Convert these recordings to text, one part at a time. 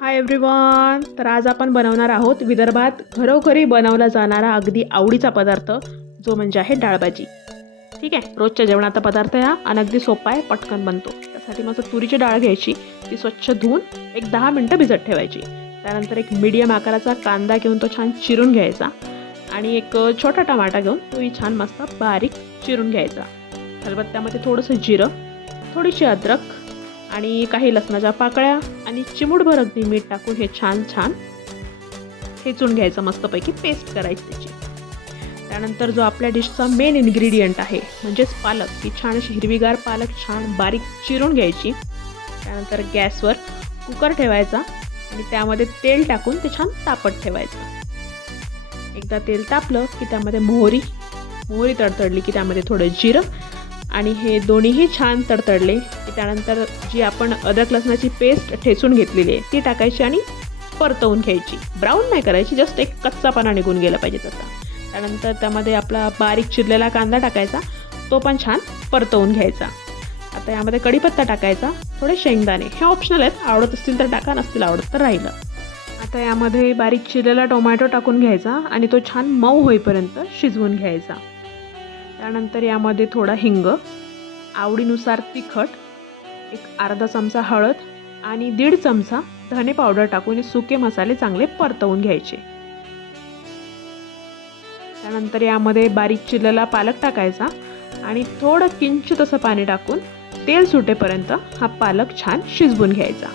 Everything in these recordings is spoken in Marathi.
Hi everyone. तर आज आपण बनवणार आहोत विदर्भात घरोघरी बनवला जाणारा अगदी आवडीचा पदार्थ, जो म्हणजे आहे डाळभाजी. ठीक आहे, रोजच्या जेवणाचा पदार्थ हा आणि अगदी सोपा आहे, पटकन बनतो. त्यासाठी मस्त तुरीची डाळ घ्यायची, ती स्वच्छ धुवून एक 10 मिनटं भिजत ठेवायची. त्यानंतर एक मीडियम आकाराचा कांदा घेऊन तो छान चिरून घ्यायचा आणि एक छोटा टमाटा घेऊन तोही छान मस्त बारीक चिरून घ्यायचा. खलबत्त्यामध्ये थोडंसं जिरं, थोडीशी अद्रक आणि काही लसणाच्या पाकळ्या आणि चिमूटभर अगदी मीठ टाकून हे छान ठेचून घ्यायचं, मस्तपैकी पेस्ट करायची त्याची. त्यानंतर जो आपल्या डिशचा मेन इन्ग्रेडियंट आहे म्हणजेच पालक, ही छान अशी हिरवीगार पालक छान बारीक चिरून घ्यायची. त्यानंतर गॅसवर कुकर ठेवायचा आणि त्यामध्ये तेल टाकून ते छान तापत ठेवायचं. एकदा तेल तापलं की त्यामध्ये मोहरी तडतडली की त्यामध्ये थोडं जिरं आणि हे दोन्हीही छान तडतडले की त्यानंतर जी आपण अद्रक लसणाची पेस्ट ठेचून घेतलेली आहे ती टाकायची आणि परतवून घ्यायची. ब्राऊन नाही करायची, जस्ट एक कच्चापणा निघून गेला पाहिजे तसा. त्यानंतर त्यामध्ये आपला बारीक चिरलेला कांदा टाकायचा, तो पण छान परतवून घ्यायचा. आता यामध्ये कढीपत्ता टाकायचा, थोडे शेंगदाणे, हे ऑप्शनल आहेत, आवडत असतील तर टाका, नसतील आवडत तर राहिलं. आता यामध्ये बारीक चिरलेला टोमॅटो टाकून घ्यायचा आणि तो छान मऊ होईपर्यंत शिजवून घ्यायचा. त्यानंतर यामध्ये थोडा हिंग, आवडीनुसार तिखट, एक अर्धा चमचा हळद आणि 1.5 चमचा धने पावडर टाकून हे सुके मसाले चांगले परतवून घ्यायचे. त्यानंतर यामध्ये बारीक चिरलेला पालक टाकायचा आणि थोडं किंचित असं पाणी टाकून तेल सुटेपर्यंत हा पालक छान शिजवून घ्यायचा.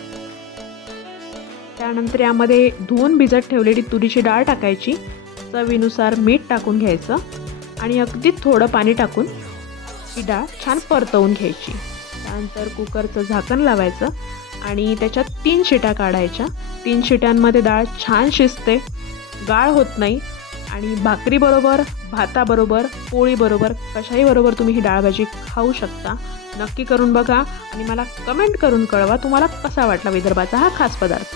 त्यानंतर यामध्ये धुवून भिजत ठेवलेली तुरीची डाळ टाकायची, चवीनुसार मीठ टाकून घ्यायचं आणि अगदी थोडं पाणी टाकून ही डाळ छान परतवून घ्यायची. त्यानंतर कुकरचं झाकण लावायचं आणि त्याच्यात 3 शिट्या काढायच्या. 3 शिट्यांमध्ये डाळ छान शिजते, गाळ होत नाही आणि भाकरीबरोबर, भाताबरोबर, पोळीबरोबर, कशाही बरोबर तुम्ही ही डाळभाजी खाऊ शकता. नक्की करून बघा आणि मला कमेंट करून कळवा तुम्हाला कसा वाटला विदर्भाचा हा खास पदार्थ.